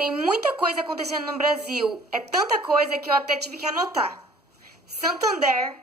Tem muita coisa acontecendo no Brasil. É tanta coisa que eu até tive que anotar. Santander,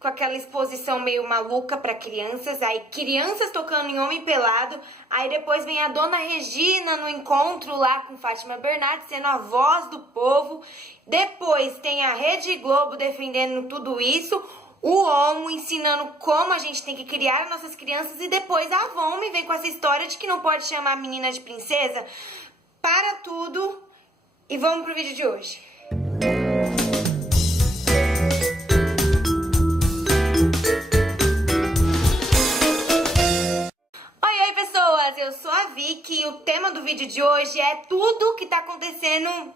com aquela exposição meio maluca para crianças. Aí crianças tocando em Homem Pelado. Aí depois vem a Dona Regina no encontro lá com Fátima Bernardes, sendo a voz do povo. Depois tem a Rede Globo defendendo tudo isso. O Omo ensinando como a gente tem que criar as nossas crianças. E depois a Avon me vem com essa história de que não pode chamar a menina de princesa. Para tudo e vamos pro vídeo de hoje. Oi, pessoas! Eu sou a Vicky e o tema do vídeo de hoje é tudo que tá acontecendo.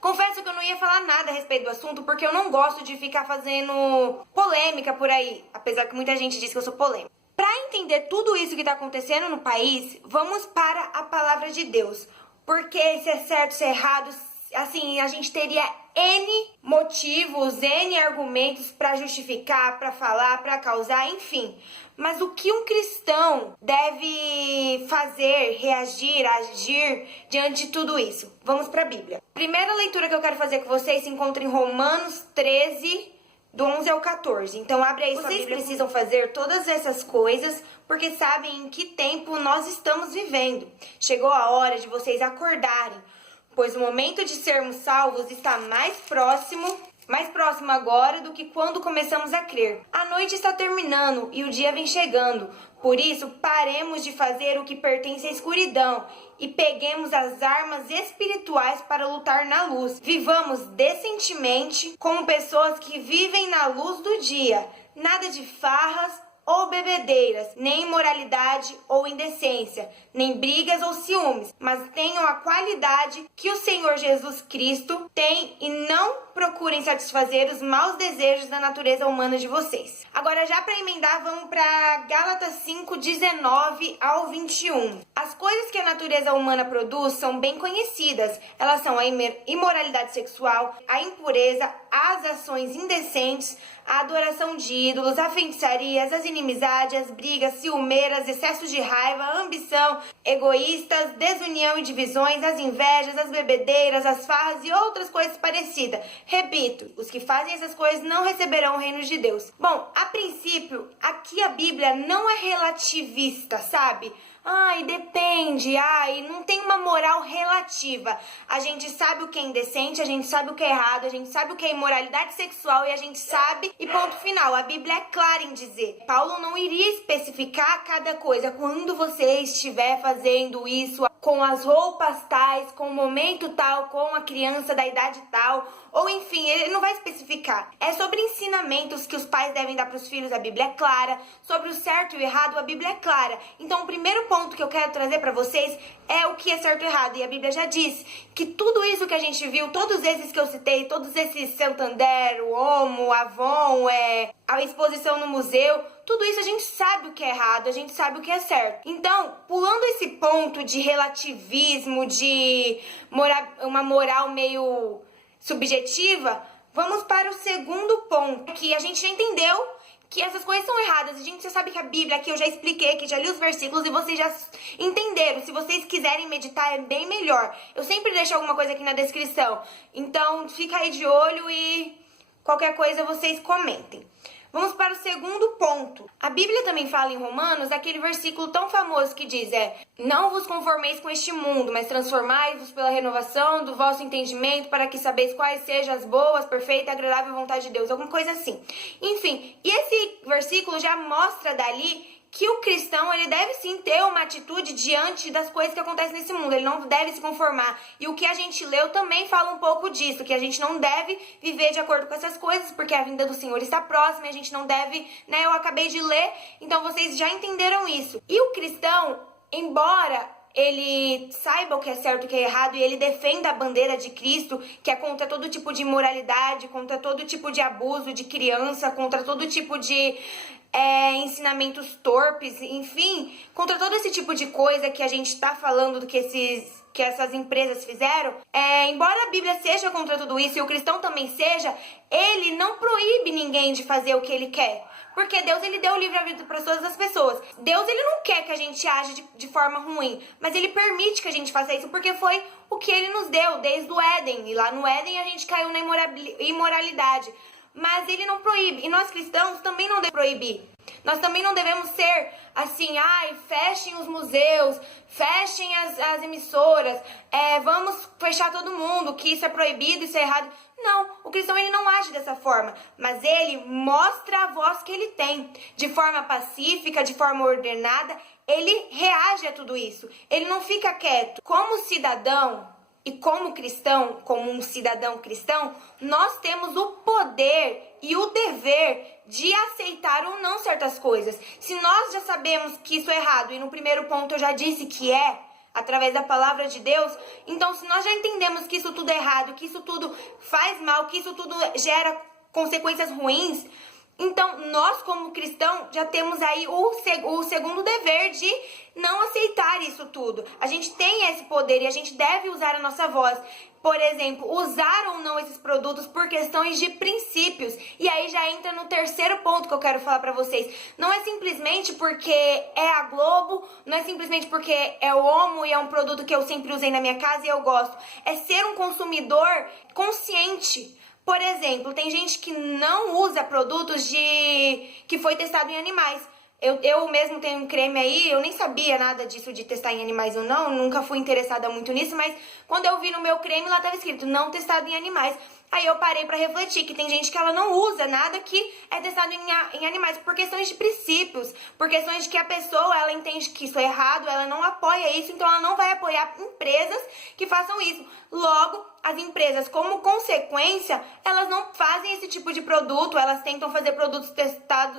Confesso que eu não ia falar nada a respeito do assunto porque eu não gosto de ficar fazendo polêmica por aí, apesar que muita gente diz que eu sou polêmica. Para entender tudo isso que tá acontecendo no país, vamos para a palavra de Deus. Porque se é certo, se é errado, assim, a gente teria N motivos, N argumentos para justificar, para falar, para causar, enfim. Mas o que um cristão deve fazer, reagir, agir diante de tudo isso? Vamos para a Bíblia. Primeira leitura que eu quero fazer com vocês se encontra em Romanos 13, do 11 ao 14. Então abre aí sua Bíblia. Vocês precisam fazer todas essas coisas porque sabem em que tempo nós estamos vivendo. Chegou a hora de vocês acordarem, pois o momento de sermos salvos está mais próximo agora do que quando começamos a crer. A noite está terminando e o dia vem chegando. Por isso, paremos de fazer o que pertence à escuridão e peguemos as armas espirituais para lutar na luz. Vivamos decentemente como pessoas que vivem na luz do dia. Nada de farras ou bebedeiras, nem imoralidade ou indecência, nem brigas ou ciúmes, mas tenham a qualidade que o Senhor Jesus Cristo tem e não procurem satisfazer os maus desejos da natureza humana de vocês. Agora, já para emendar, vamos para Gálatas 5, 19 ao 21. As coisas que a natureza humana produz são bem conhecidas. Elas são a imoralidade sexual, a impureza, as ações indecentes, a adoração de ídolos, a feitiçarias, as inimizades, as brigas, ciumeiras, excessos de raiva, ambição, egoístas, desunião e divisões, as invejas, as bebedeiras, as farras e outras coisas parecidas. Repito, os que fazem essas coisas não receberão o reino de Deus. Bom, a princípio, aqui a Bíblia não é relativista, sabe? Ai, depende, não tem uma moral relativa. A gente sabe o que é indecente, a gente sabe o que é errado, a gente sabe o que é imoralidade sexual e a gente sabe, e ponto final. A Bíblia é clara em dizer. Paulo não iria especificar cada coisa. Quando você estiver fazendo isso com as roupas tais, com o momento tal, com a criança da idade tal, ou enfim, ele não vai especificar. É sobre ensinamentos que os pais devem dar para os filhos, a Bíblia é clara. Sobre o certo e o errado, a Bíblia é clara. Então, o primeiro ponto que eu quero trazer para vocês é o que é certo e errado. E a Bíblia já diz que tudo isso que a gente viu, todos esses que eu citei, todos esses Santander, o Omo, a Avon, a exposição no museu, tudo isso a gente sabe o que é errado, a gente sabe o que é certo. Então, pulando esse ponto de relativismo, de uma moral meio subjetiva, vamos para o segundo ponto, que a gente já entendeu que essas coisas são erradas. A gente já sabe que a Bíblia, aqui eu já expliquei, que já li os versículos e vocês já entenderam. Se vocês quiserem meditar, é bem melhor. Eu sempre deixo alguma coisa aqui na descrição. Então, fica aí de olho e qualquer coisa vocês comentem. Vamos para o segundo ponto. A Bíblia também fala em Romanos aquele versículo tão famoso que diz, não vos conformeis com este mundo, mas transformai-vos pela renovação do vosso entendimento, para que sabeis quais sejam as boas, perfeitas e agradável vontade de Deus. Alguma coisa assim. Enfim, e esse versículo já mostra dali que o cristão, ele deve sim ter uma atitude diante das coisas que acontecem nesse mundo. Ele não deve se conformar. E o que a gente leu também fala um pouco disso, que a gente não deve viver de acordo com essas coisas, porque a vinda do Senhor está próxima e a gente não deve, eu acabei de ler, então vocês já entenderam isso. E o cristão, embora ele saiba o que é certo e o que é errado, e ele defenda a bandeira de Cristo, que é contra todo tipo de imoralidade, contra todo tipo de abuso de criança, contra todo tipo de ensinamentos torpes, enfim, contra todo esse tipo de coisa que a gente está falando do que essas empresas fizeram, embora a Bíblia seja contra tudo isso e o cristão também seja, ele não proíbe ninguém de fazer o que ele quer. Porque Deus, ele deu o livre-arbítrio para todas as pessoas. Deus, ele não quer que a gente age de forma ruim, mas ele permite que a gente faça isso porque foi o que ele nos deu desde o Éden. E lá no Éden a gente caiu na imoralidade. Mas ele não proíbe. E nós cristãos também não devemos proibir. Nós também não devemos ser assim, fechem os museus, fechem as emissoras, vamos fechar todo mundo, que isso é proibido, isso é errado. Não, o cristão, ele não age dessa forma, mas ele mostra a voz que ele tem, de forma pacífica, de forma ordenada, ele reage a tudo isso, ele não fica quieto. Como cidadão e como cristão, como um cidadão cristão, nós temos o poder e o dever de aceitar ou não certas coisas. Se nós já sabemos que isso é errado, e no primeiro ponto eu já disse que através da palavra de Deus, então se nós já entendemos que isso tudo é errado, que isso tudo faz mal, que isso tudo gera consequências ruins, então nós como cristão já temos aí o segundo dever de não aceitar isso tudo. A gente tem esse poder e a gente deve usar a nossa voz. Por exemplo, usar ou não esses produtos por questões de princípios. E aí já entra no terceiro ponto que eu quero falar pra vocês. Não é simplesmente porque é a Globo, não é simplesmente porque é o Omo e é um produto que eu sempre usei na minha casa e eu gosto. É ser um consumidor consciente. Por exemplo, tem gente que não usa produtos que foi testado em animais. Eu mesmo tenho um creme aí, eu nem sabia nada disso de testar em animais ou não, nunca fui interessada muito nisso, mas quando eu vi no meu creme lá estava escrito não testado em animais. Aí eu parei pra refletir que tem gente que ela não usa nada que é testado em animais por questões de princípios, por questões de que a pessoa, ela entende que isso é errado, ela não apoia isso, então ela não vai apoiar empresas que façam isso. Logo, as empresas, como consequência, elas não fazem esse tipo de produto, elas tentam fazer produtos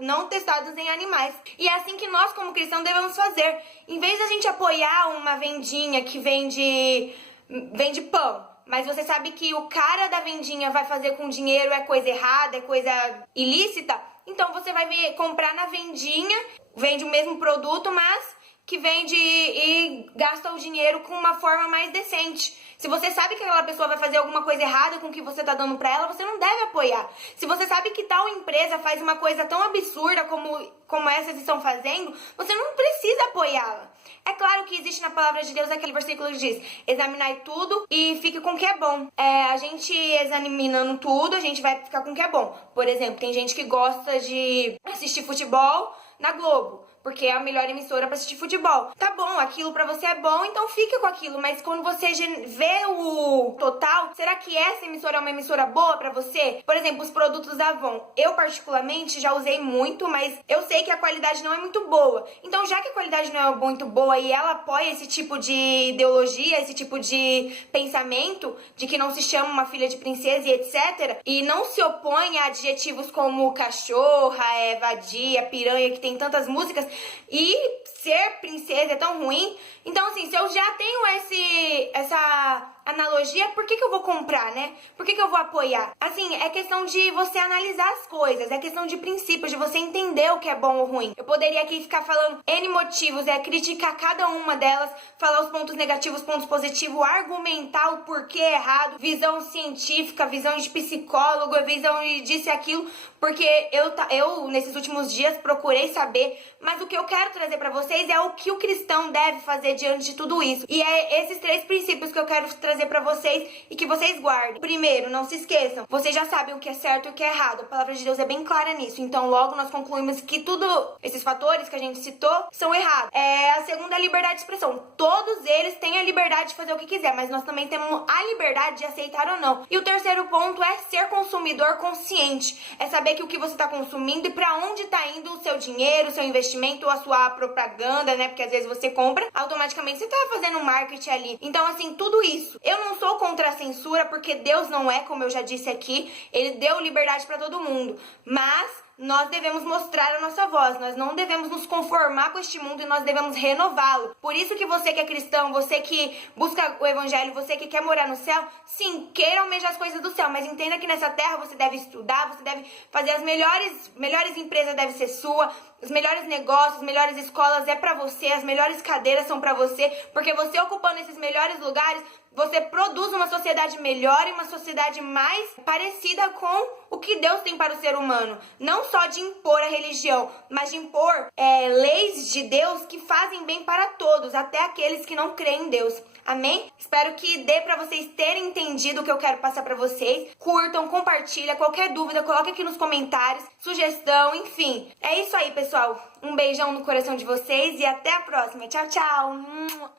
não testados em animais. E é assim que nós, como cristãos, devemos fazer. Em vez da gente apoiar uma vendinha que vende pão, mas você sabe que o cara da vendinha vai fazer com dinheiro é coisa errada, é coisa ilícita, então você vai comprar na vendinha, vende o mesmo produto, mas que vende e gasta o dinheiro com uma forma mais decente. Se você sabe que aquela pessoa vai fazer alguma coisa errada com o que você tá dando pra ela, você não deve apoiar. Se você sabe que tal empresa faz uma coisa tão absurda como essas estão fazendo, você não precisa apoiá-la. É claro que existe na palavra de Deus aquele versículo que diz: examinai tudo e fique com o que é bom. A gente examinando tudo, a gente vai ficar com o que é bom. Por exemplo, tem gente que gosta de assistir futebol na Globo, porque é a melhor emissora pra assistir futebol. Tá bom, aquilo pra você é bom, então fica com aquilo. Mas quando você vê o total, será que essa emissora é uma emissora boa pra você? Por exemplo, os produtos da Avon. Eu, particularmente, já usei muito, mas eu sei que a qualidade não é muito boa. Então, já que a qualidade não é muito boa e ela apoia esse tipo de ideologia, esse tipo de pensamento, de que não se chama uma filha de princesa e etc., e não se opõe a adjetivos como cachorra, vadia, piranha, que tem tantas músicas, e ser princesa é tão ruim. Então, assim, se eu já tenho essa analogia, por que eu vou comprar, né? Por que eu vou apoiar? Assim, é questão de você analisar as coisas, é questão de princípios, de você entender o que é bom ou ruim. Eu poderia aqui ficar falando N motivos, criticar cada uma delas, falar os pontos negativos, pontos positivos, argumentar o porquê é errado, visão científica, visão de psicólogo, visão de disso e aquilo, porque eu nesses últimos dias procurei saber, mas o que eu quero trazer pra vocês é o que o cristão deve fazer diante de tudo isso. E é esses 3 princípios que eu quero trazer pra vocês e que vocês guardem. Primeiro, não se esqueçam, vocês já sabem o que é certo e o que é errado. A palavra de Deus é bem clara nisso. Então, logo nós concluímos que esses fatores que a gente citou são errados. A segunda é a liberdade de expressão. Todos eles têm a liberdade de fazer o que quiser, mas nós também temos a liberdade de aceitar ou não. E o terceiro ponto é ser consumidor consciente. É saber que o que você está consumindo e pra onde está indo o seu dinheiro, o seu investimento ou a sua propaganda, né? Porque às vezes você compra, automaticamente você tá fazendo um marketing ali. Então, assim, tudo isso. Eu não sou contra a censura, porque Deus não é, como eu já disse aqui, Ele deu liberdade pra todo mundo. Mas nós devemos mostrar a nossa voz, nós não devemos nos conformar com este mundo e nós devemos renová-lo. Por isso que você que é cristão, você que busca o evangelho, você que quer morar no céu, sim, queira almejar as coisas do céu, mas entenda que nessa terra você deve estudar, você deve fazer as melhores empresas, deve ser sua, os melhores negócios, as melhores escolas é pra você, as melhores cadeiras são pra você, porque você ocupando esses melhores lugares, você produz uma sociedade melhor e uma sociedade mais parecida com o que Deus tem para o ser humano. Não só de impor a religião, mas de impor leis de Deus que fazem bem para todos, até aqueles que não creem em Deus. Amém? Espero que dê para vocês terem entendido o que eu quero passar para vocês. Curtam, compartilha. Qualquer dúvida, coloque aqui nos comentários. Sugestão, enfim. É isso aí, pessoal. Um beijão no coração de vocês e até a próxima. Tchau, tchau.